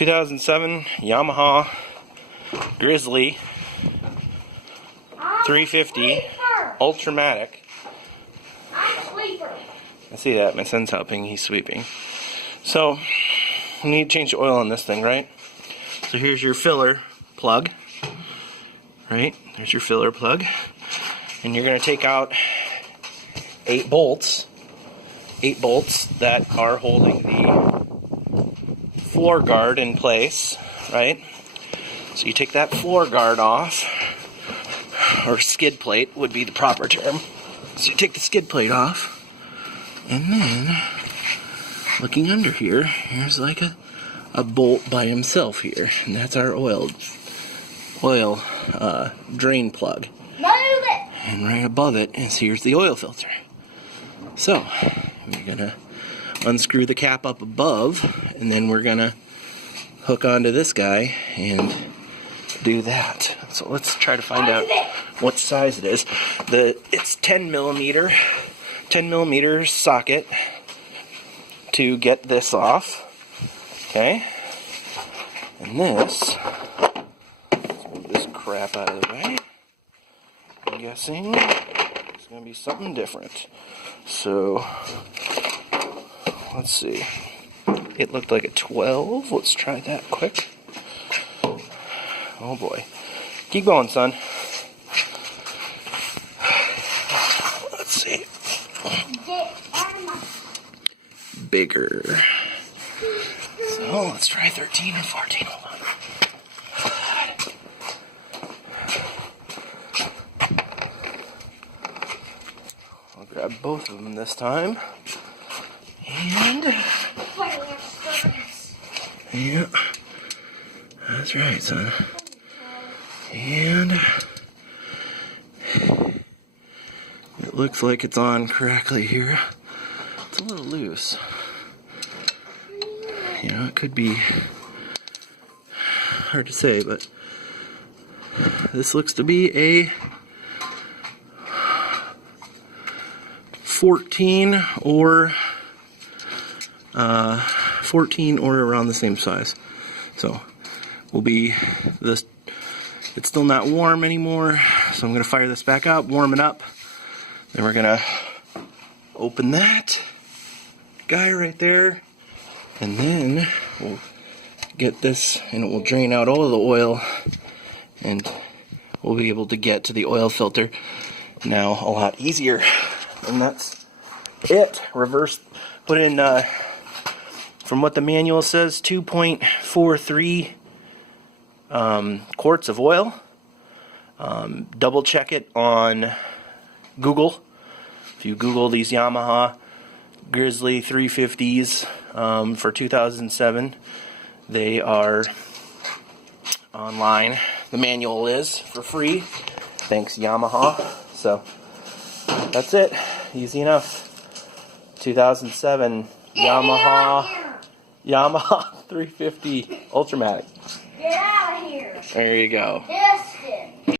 2007 Yamaha Grizzly 350 Ultramatic. I see that. My son's helping. He's sweeping. So, we need to change the oil on this thing, right? So here's your filler plug. Right? There's your filler plug. And you're going to take out 8 bolts. 8 bolts that are holding the floor guard in place, right? So you take that floor guard off, or skid plate would be the proper term. So you take the skid plate off, and then, looking under here, here's like a bolt by himself here, and that's our oil drain plug. And right above it is here's the oil filter. So, we're gonna unscrew the cap up above, and then we're gonna hook onto this guy and do that. So let's try to find out what size it is. It's 10 millimeter socket to get this off. Okay, and this. Let's move this crap out of the way. I'm guessing it's gonna be something different. So let's see. It looked like a 12. Let's try that quick. Oh boy. Keep going, son. Let's see. Bigger. So let's try 13 or 14. Hold on. I'll grab both of them this time. And yeah, that's right, son. And it looks like it's on correctly here. It's a little loose. You know, it could be hard to say, but this looks to be a 14 or 14 or around the same size. So will be this. It's still not warm anymore, so I'm gonna fire this back up, warm it up. Then we're gonna open that guy right there, and then we'll get this, and it will drain out all of the oil, and we'll be able to get to the oil filter now a lot easier. And that's it. Reverse, put in, from what the manual says, 2.43 quarts of oil. Double check it on Google. If you Google these Yamaha Grizzly 350s for 2007, they are online. The manual is for free. Thanks, Yamaha. So that's it. Easy enough. 2007 Yamaha 350 Ultramatic. Get out of here. There you go. Yes.